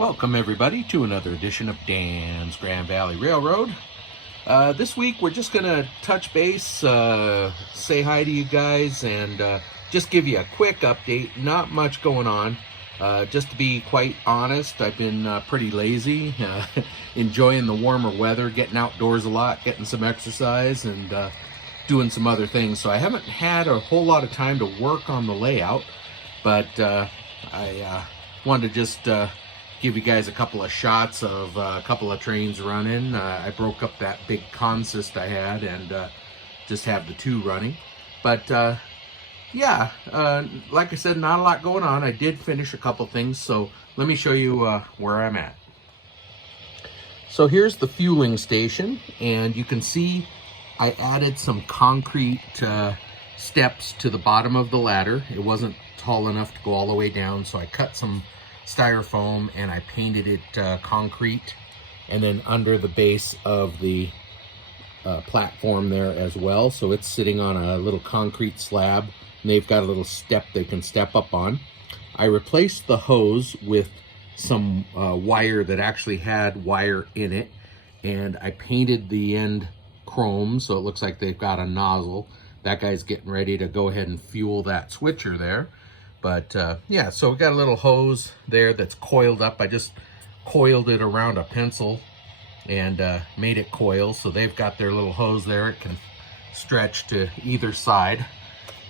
Welcome everybody to another edition of Dan's Grand Valley Railroad. This week we're just gonna touch base, say hi to you guys, and just give you a quick update. Not much going on. Just to be quite honest, I've been pretty lazy, enjoying the warmer weather, getting outdoors a lot, getting some exercise, and doing some other things. So I haven't had a whole lot of time to work on the layout, but I wanted to just give you guys a couple of shots of a couple of trains running. I broke up that big consist I had and just have the two running. But yeah, like I said, not a lot going on. I did finish a couple things, so let me show you where I'm at. So here's the fueling station, and you can see I added some concrete steps to the bottom of the ladder. It wasn't tall enough to go all the way down, so I cut some styrofoam and I painted it concrete, and then under the base of the platform there as well. So it's sitting on a little concrete slab, and they've got a little step they can step up on. I replaced the hose with some wire that actually had wire in it, and I painted the end chrome so it looks like they've got a nozzle. That guy's getting ready to go ahead and fuel that switcher there. But yeah, so we got a little hose there that's coiled up. I just coiled it around a pencil and made it coil. So they've got their little hose there. It can stretch to either side.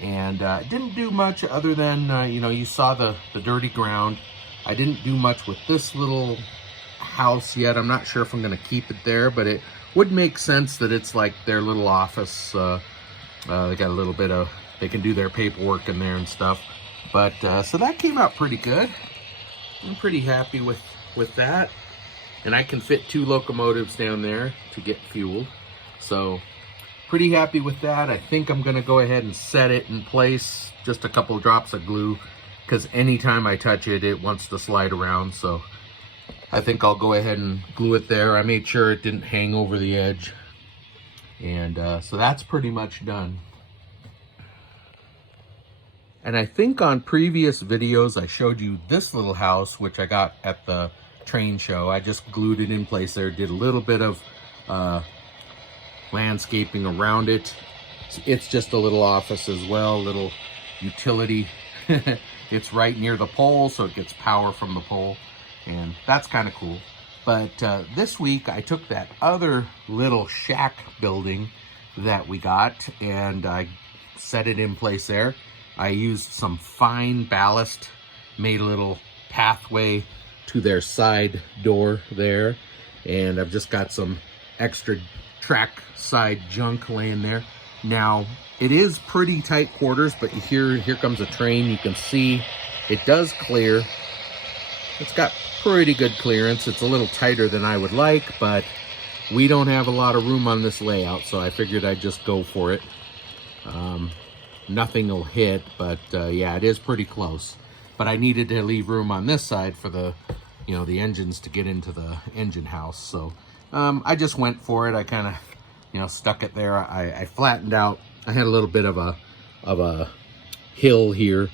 And didn't do much other than, you know, you saw the dirty ground. I didn't do much with this little house yet. I'm not sure if I'm going to keep it there, but it would make sense that it's like their little office. They got a little bit of, they can do their paperwork in there and stuff. But so that came out pretty good. I'm pretty happy with that. And I can fit 2 locomotives down there to get fueled. So pretty happy with that. I think I'm gonna go ahead and set it in place. Just a couple of drops of glue, because anytime I touch it, it wants to slide around. So I think I'll go ahead and glue it there. I made sure it didn't hang over the edge. And so that's pretty much done. And I think on previous videos I showed you this little house, which I got at the train show. I just glued it in place there, did a little bit of landscaping around it. It's just a little office as well, little utility. It's right near the pole, so it gets power from the pole, and that's kind of cool. But this week I took that other little shack building that we got and I set it in place there. I used some fine ballast, made a little pathway to their side door there, and I've just got some extra trackside junk laying there. Now, it is pretty tight quarters, but here comes a train. You can see it does clear. It's got pretty good clearance. It's a little tighter than I would like, but we don't have a lot of room on this layout, so I figured I'd just go for it. Nothing will hit, but yeah, it is pretty close. But I needed to leave room on this side for the, you know, the engines to get into the engine house. So I just went for it. I kind of, you know, stuck it there. I flattened out. I had a little bit of a hill here,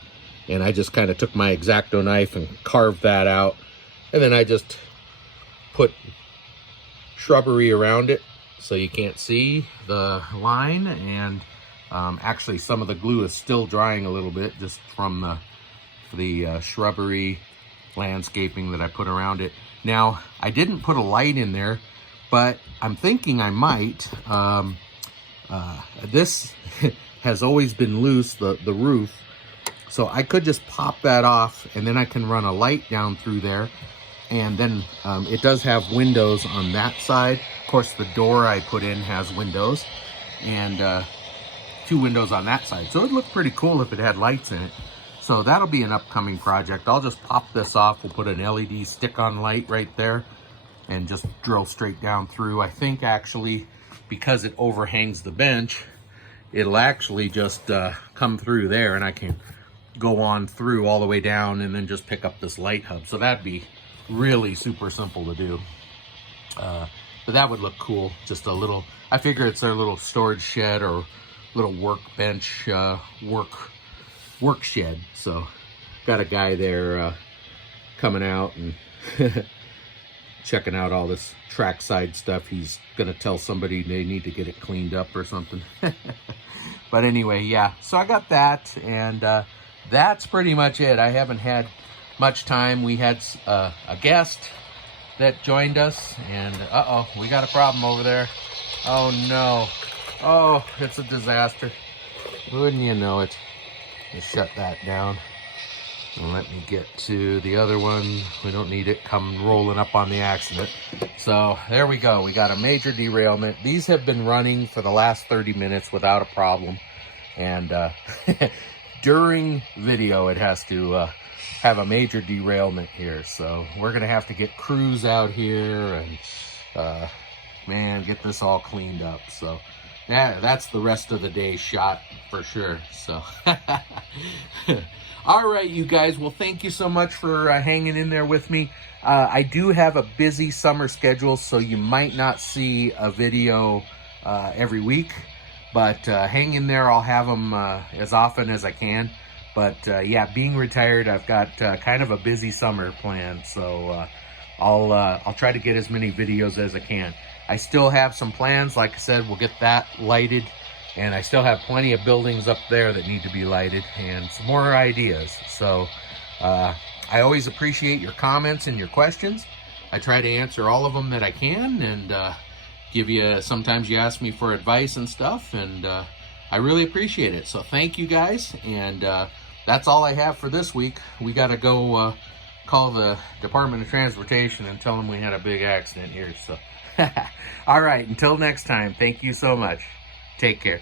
and I just kind of took my X-Acto knife and carved that out. And then I just put shrubbery around it so you can't see the line. And actually, some of the glue is still drying a little bit just from the shrubbery landscaping that I put around it. Now, I didn't put a light in there, but I'm thinking I might. This has always been loose, the roof, so I could just pop that off, and then I can run a light down through there. And then it does have windows on that side. Of course, the door I put in has windows, and 2 windows on that side. So it'd look pretty cool if it had lights in it. So that'll be an upcoming project. I'll just pop this off. We'll put an LED stick-on light right there and just drill straight down through. I think actually, because it overhangs the bench, it'll actually just come through there, and I can go on through all the way down and then just pick up this light hub. So that'd be really super simple to do. But that would look cool. Just a little, I figure it's their little storage shed or little workbench, work shed. So got a guy there coming out and checking out all this Trackside stuff. He's gonna tell somebody they need to get it cleaned up or something. But anyway, yeah, so I got that, and that's pretty much it. I haven't had much time. We had a guest that joined us, and uh-oh, we got a problem over there. Oh no. Oh, it's a disaster. Wouldn't you know it? Just shut that down. And let me get to the other one. We don't need it come rolling up on the accident. So there we go. We got a major derailment. These have been running for the last 30 minutes without a problem. And during video, it has to have a major derailment here. So we're going to have to get crews out here and, man, get this all cleaned up. So yeah, that's the rest of the day shot for sure. So all right, you guys. Well, thank you so much for hanging in there with me. I do have a busy summer schedule, so you might not see a video every week, but hang in there. I'll have them as often as I can. But yeah, being retired, I've got kind of a busy summer planned, so I'll try to get as many videos as I can. I still have some plans. Like I said, we'll get that lighted. And I still have plenty of buildings up there that need to be lighted and some more ideas. So I always appreciate your comments and your questions. I try to answer all of them that I can, and give you, sometimes you ask me for advice and stuff, and I really appreciate it. So thank you guys, and that's all I have for this week. We got to go call the Department of Transportation and tell them we had a big accident here. So all right, until next time, thank you so much. Take care.